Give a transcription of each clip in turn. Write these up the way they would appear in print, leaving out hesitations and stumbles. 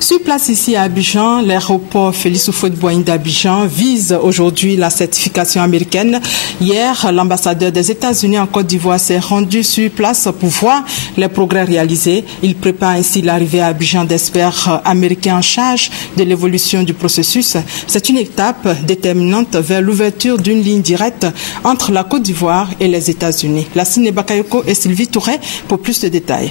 Sur place ici à Abidjan, l'aéroport Félix Houphouët-Boigny d'Abidjan vise aujourd'hui la certification américaine. Hier, l'ambassadeur des États-Unis en Côte d'Ivoire s'est rendu sur place pour voir les progrès réalisés. Il prépare ainsi l'arrivée à Abidjan d'experts américains en charge de l'évolution du processus. C'est une étape déterminante vers l'ouverture d'une ligne directe entre la Côte d'Ivoire et les États-Unis. Lassine Bakayoko et Sylvie Touré pour plus de détails.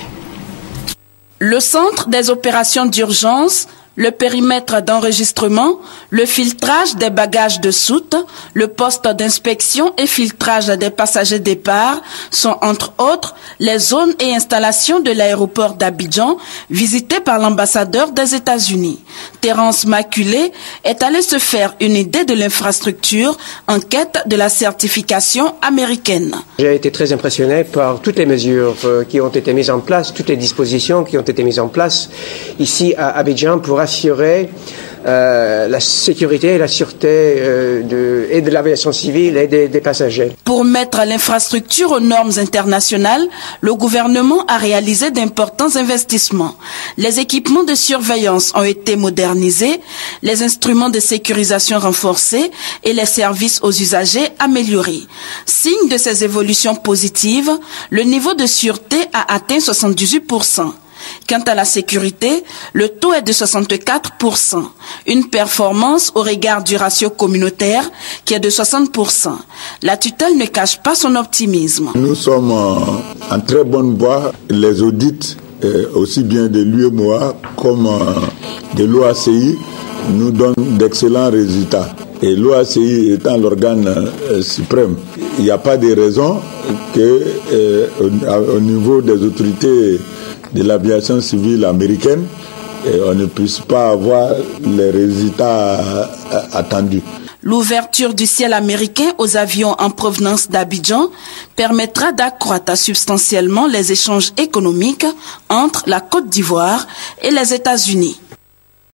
Le centre des opérations d'urgence, le périmètre d'enregistrement, le filtrage des bagages de soute, le poste d'inspection et filtrage des passagers départ sont entre autres les zones et installations de l'aéroport d'Abidjan visitées par l'ambassadeur des États-Unis. Terence Maculé est allé se faire une idée de l'infrastructure en quête de la certification américaine. J'ai été très impressionné par toutes les mesures qui ont été mises en place, toutes les dispositions qui ont été mises en place ici à Abidjan pour assurer la sécurité et la sûreté et de l'aviation civile et des passagers. Pour mettre l'infrastructure aux normes internationales, le gouvernement a réalisé d'importants investissements. Les équipements de surveillance ont été modernisés, les instruments de sécurisation renforcés et les services aux usagers améliorés. Signe de ces évolutions positives, le niveau de sûreté a atteint 78%. Quant à la sécurité, le taux est de 64%, une performance au regard du ratio communautaire qui est de 60%. La tutelle ne cache pas son optimisme. Nous sommes en très bonne voie. Les audits, aussi bien de l'UEMOA comme de l'OACI, nous donnent d'excellents résultats. Et l'OACI étant l'organe suprême, il n'y a pas de raison qu'au niveau des autorités de l'aviation civile américaine, on ne puisse pas avoir les résultats attendus. L'ouverture du ciel américain aux avions en provenance d'Abidjan permettra d'accroître substantiellement les échanges économiques entre la Côte d'Ivoire et les États-Unis.